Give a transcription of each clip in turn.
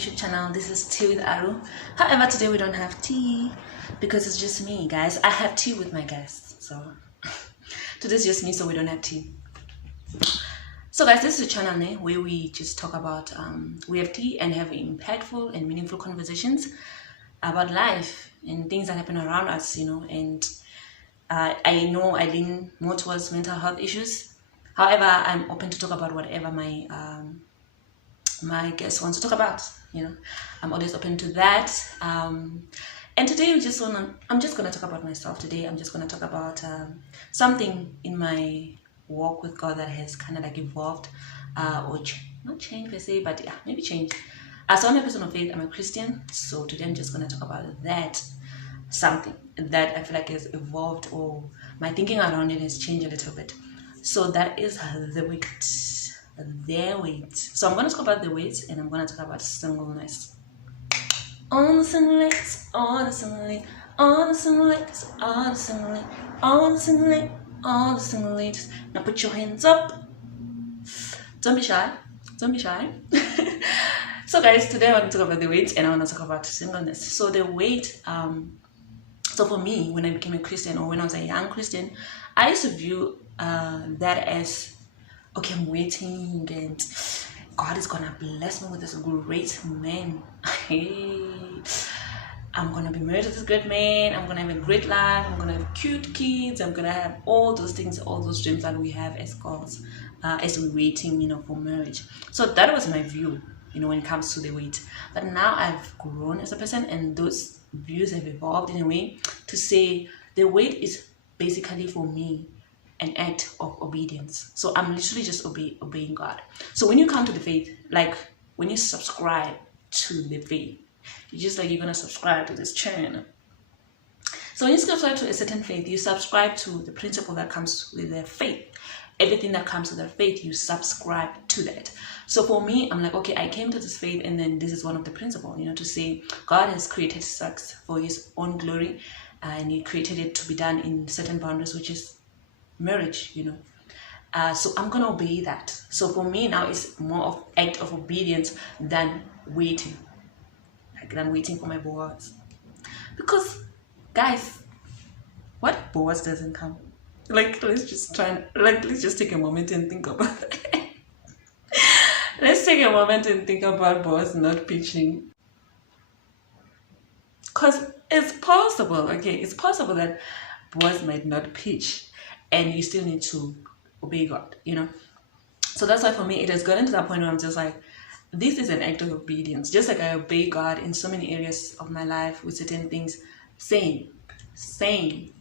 YouTube channel. This is Tea with Aru. However, today we don't have tea because it's just me, guys. I have tea with my guests, so today's just me, so we don't have tea. So guys, this is a channel where we just talk about we have tea and have impactful and meaningful conversations about life and things that happen around us, and I know I lean more towards mental health issues. However, I'm open to talk about whatever my my guest wants to talk about. I'm always open to that. And today I'm just gonna talk about myself. Today I'm just gonna talk about something in my walk with God that has kind of like evolved, or not changed per se, but yeah, maybe changed. So I'm a person of faith. I'm a Christian. So today I'm just gonna talk about that, something that I feel like has evolved, or my thinking around it has changed a little bit. So that is the weight. Their weight. So I'm going to talk about the weight, and I'm going to talk about singleness. On the single ladies, on the single ladies, on the single ladies, on the single ladies, on the single ladies, on the single ladies. Now put your hands up. Don't be shy. Don't be shy. So guys, today I want to talk about the weight, and I want to talk about singleness. So the weight, so for me, when I became a Christian, or when I was a young Christian, I used to view that as, okay, I'm waiting and God is gonna bless me with this great man. I'm gonna be married to this great man. I'm gonna have a great life. I'm gonna have cute kids. I'm gonna have all those things, all those dreams that we have as girls, as we're waiting, for marriage. So that was my view, when it comes to the weight. But now I've grown as a person, and those views have evolved in a way to say the weight is basically for me an act of obedience. So I'm literally just obeying God. So when you come to the faith, like when you subscribe to the faith, you're gonna subscribe to this channel. So when you subscribe to a certain faith, you subscribe to the principle that comes with their faith. Everything that comes with their faith, you subscribe to that. So for me, I'm like, okay, I came to this faith, and then this is one of the principles, to say God has created sex for his own glory, and he created it to be done in certain boundaries, which is marriage, so I'm gonna obey that. So for me now, it's more of act of obedience than waiting, for my Boaz. Because guys, what Boaz doesn't come? Let's just take a moment and think about it. Let's take a moment and think about Boaz not pitching. Because it's possible, it's possible that Boaz might not pitch, and you still need to obey God, So that's why for me, it has gotten to that point where I'm just like, this is an act of obedience. Just like I obey God in so many areas of my life with certain things, same.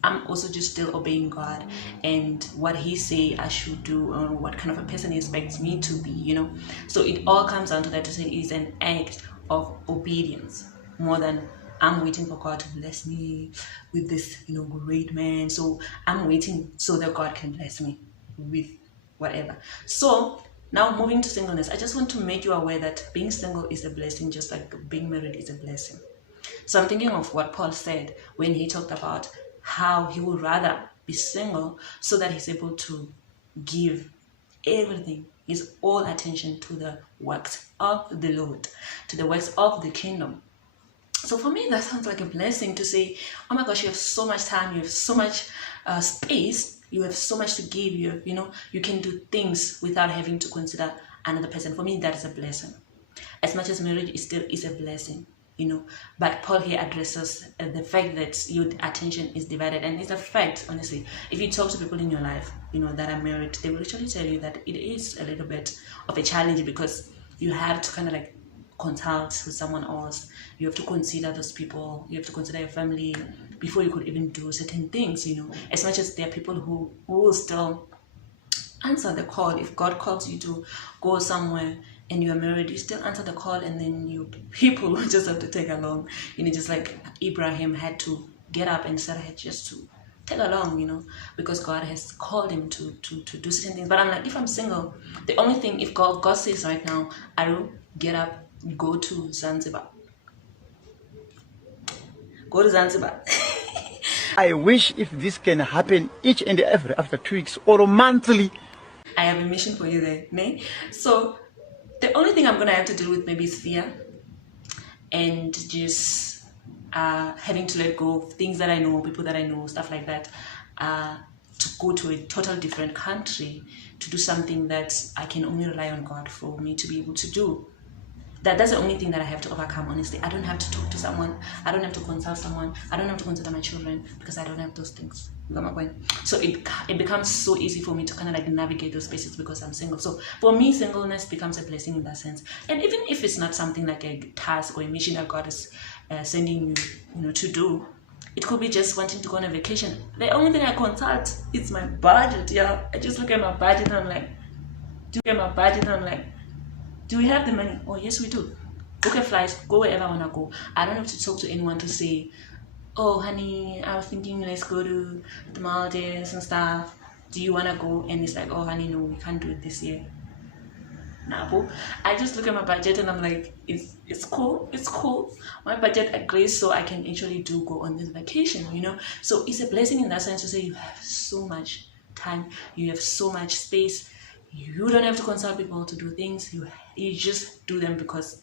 I'm also just still obeying God and what he say I should do, or what kind of a person he expects me to be, So it all comes down to that, to say it's an act of obedience more than I'm waiting for God to bless me with this, great man. So I'm waiting so that God can bless me with whatever. So now moving to singleness, I just want to make you aware that being single is a blessing, just like being married is a blessing. So I'm thinking of what Paul said when he talked about how he would rather be single so that he's able to give everything, his all attention to the works of the Lord, to the works of the kingdom. So for me, that sounds like a blessing to say, oh my gosh, you have so much time, you have so much space, you have so much to give, you can do things without having to consider another person. For me, that is a blessing. As much as marriage still is a blessing, but Paul here addresses the fact that your attention is divided. And it's a fact, honestly. If you talk to people in your life, that are married, they will actually tell you that it is a little bit of a challenge, because you have to kind of like consult with someone else. You have to consider those people. You have to consider your family before you could even do certain things, as much as there are people who will still answer the call. If God calls you to go somewhere and you're married, you still answer the call, and then people just have to take along. Just like Abraham had to get up and Sarah had just to tag along, because God has called him to do certain things. But I'm like, if I'm single, the only thing, if God says right now, I will get up, go to Zanzibar. Go to Zanzibar. I wish if this can happen each and every after 2 weeks or monthly. I have a mission for you there, ne? So the only thing I'm gonna have to deal with maybe is fear. and just having to let go of things that I know, people that I know, stuff like that, to go to a total different country to do something that I can only rely on God for me to be able to do. That's the only thing that I have to overcome, honestly. I don't have to talk to someone. I don't have to consult someone. I don't have to consider my children because I don't have those things. You got my point? So it becomes so easy for me to kind of like navigate those spaces because I'm single. So for me, singleness becomes a blessing in that sense. And even if it's not something like a task or a mission that God is sending you, to do, it could be just wanting to go on a vacation. The only thing I consult is my budget. Yeah, I just look at my budget and I'm like, do we have the money? Oh, yes, we do. Book a flight, go wherever I want to go. I don't have to talk to anyone to say, oh, honey, I was thinking let's go to the Maldives and stuff. Do you want to go? And it's like, oh, honey, no, we can't do it this year. Nah, boo. I just look at my budget and I'm like, it's cool. My budget agrees, so I can actually go on this vacation, So it's a blessing in that sense to say you have so much time, you have so much space. You don't have to consult people to do things. You just do them because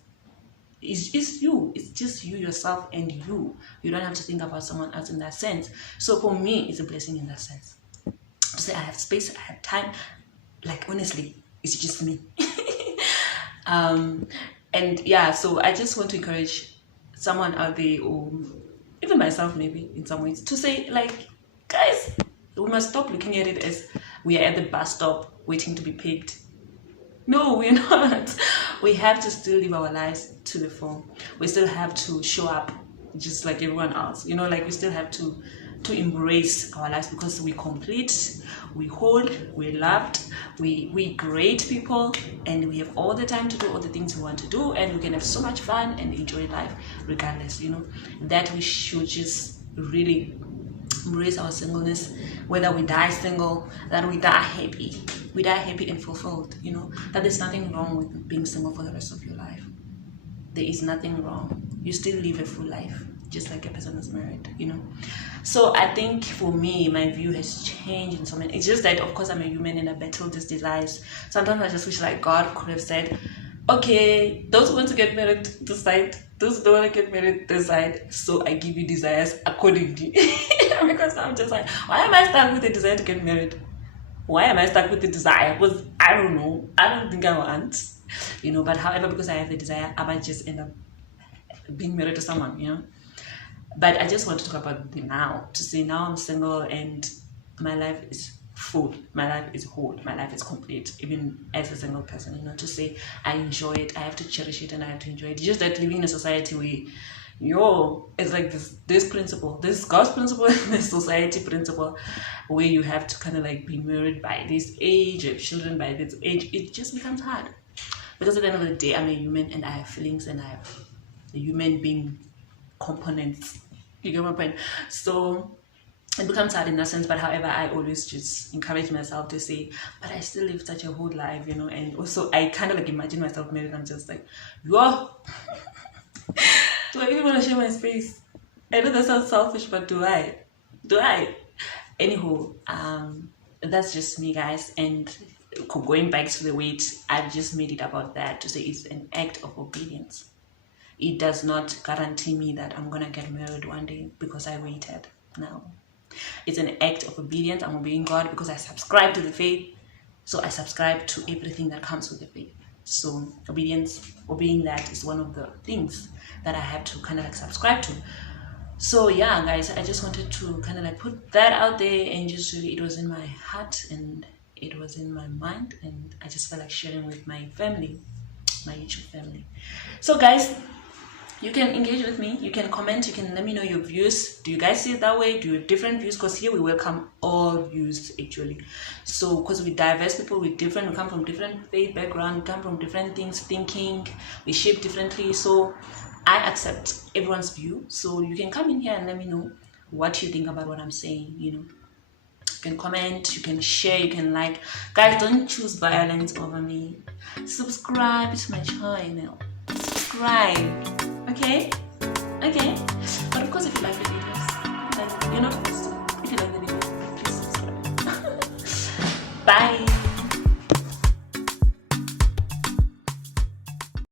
it's you. It's just you, yourself, and you. You don't have to think about someone else in that sense. So for me, it's a blessing in that sense. To say I have space, I have time. Like honestly, it's just me. And yeah, so I just want to encourage someone out there, or even myself maybe in some ways, to say like, guys, we must stop looking at it as we are at the bus stop waiting to be picked. No, we're not. We have to still live our lives to the full. We still have to show up just like everyone else. Like we still have to embrace our lives because we're complete, we whole, we're loved, we great people, and we have all the time to do all the things we want to do, and we can have so much fun and enjoy life regardless, that we should just really embrace our singleness, whether we die single, that we die happy and fulfilled, that there's nothing wrong with being single for the rest of your life. There is nothing wrong. You still live a full life, just like a person who's married, So I think for me, my view has changed in so many. It's just that, of course, I'm a human and I battle these desires. Sometimes I just wish like God could have said, okay, those who want to get married, decide. Those who don't want to get married, decide. So I give you desires accordingly. Because I'm just like, why am I stuck with the desire to get married? Why am I stuck with the desire? Because I don't know. I don't think I want. But however, because I have the desire, I might just end up being married to someone, But I just want to talk about the now. To say now I'm single and my life is full, my life is whole, my life is complete, even as a single person, to say I enjoy it, I have to cherish it and I have to enjoy it. It's just that living in a society where it's like this principle, this God's principle and this society principle where you have to kind of like be married by this age, have children by this age, it just becomes hard. Because at the end of the day, I'm a human and I have feelings and I have a human being components. You get my point? So it becomes hard in that sense, but however, I always just encourage myself to say, but I still live such a whole life, and also I kind of like imagine myself married. I'm just like, yo, do I even want to share my space? I know that sounds selfish, but do I? Anywho, that's just me, guys, and going back to the weight, I've just made it about that to say it's an act of obedience. It does not guarantee me that I'm gonna get married one day because I waited. No. It's an act of obedience. I'm obeying God because I subscribe to the faith. So I subscribe to everything that comes with the faith. So obeying that is one of the things that I have to kind of like subscribe to. So yeah, guys, I just wanted to kind of like put that out there and just really, it was in my heart and it was in my mind, and I just felt like sharing with my family, my YouTube family. So guys, you can engage with me, you can comment, you can let me know your views. Do you guys see it that way? Do you have different views? Because here we welcome all views actually. So because we diverse people, we come from different faith background, we come from different things, thinking, we shape differently. So I accept everyone's view. So you can come in here and let me know what you think about what I'm saying, You can comment, you can share, you can like. Guys, don't choose violence over me. Subscribe to my channel. Subscribe. Okay?